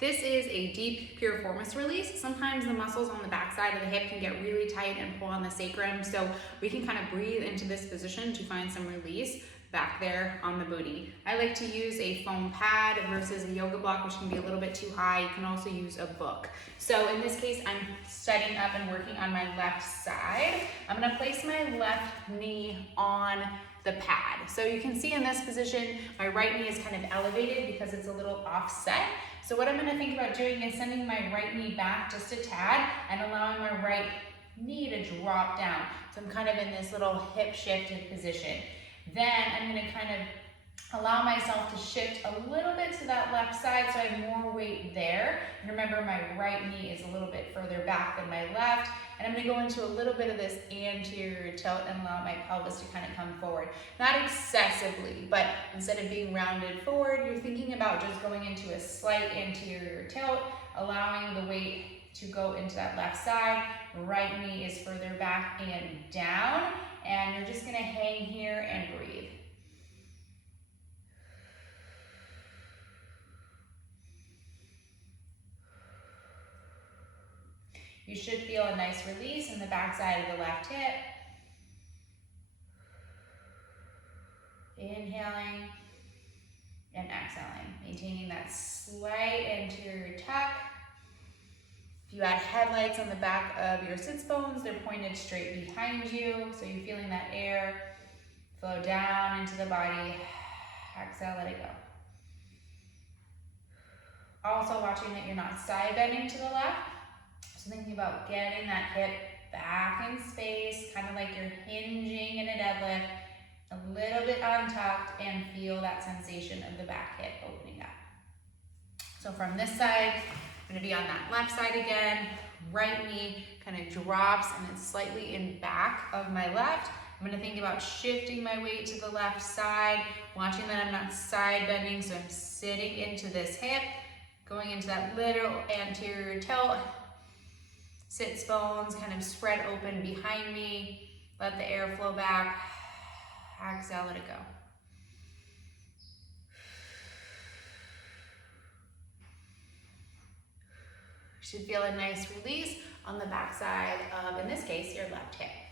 This is a deep piriformis release. Sometimes the muscles on the backside of the hip can get really tight and pull on the sacrum, so we can kind of breathe into this position to find some release back there on the booty. I like to use a foam pad versus a yoga block, which can be a little bit too high. You can also use a book. So in this case, I'm setting up and working on my left side. I'm gonna place my left knee on the pad. So you can see in this position, my right knee is kind of elevated because it's a little offset. So what I'm gonna think about doing is sending my right knee back just a tad and allowing my right knee to drop down. So I'm kind of in this little hip shifted position. Then I'm gonna kind of allow myself to shift a little bit to that left side so I have more weight there. And remember, my right knee is a little bit further back than my left. And I'm gonna go into a little bit of this anterior tilt and allow my pelvis to kind of come forward. Not excessively, but instead of being rounded forward, you're thinking about just going into a slight anterior tilt, allowing the weight to go into that left side. Right knee is further back and down. And you're just gonna hang here and breathe. You should feel a nice release in the backside of the left hip. Inhaling and exhaling, maintaining that slight anterior tuck. If you had headlights on the back of your sits bones, they're pointed straight behind you, so you're feeling that air flow down into the body. Exhale, let it go. Also watching that you're not side bending to the left. So thinking about getting that hip back in space, kind of like you're hinging in a deadlift, a little bit untucked, and feel that sensation of the back hip opening up. So from this side, I'm gonna be on that left side again. Right knee kind of drops and it's slightly in back of my left. I'm gonna think about shifting my weight to the left side, watching that I'm not side bending, so I'm sitting into this hip, going into that little anterior tilt. Sits bones kind of spread open behind me. Let the air flow back. Exhale, let it go. Should feel a nice release on the backside of, in this case, your left hip.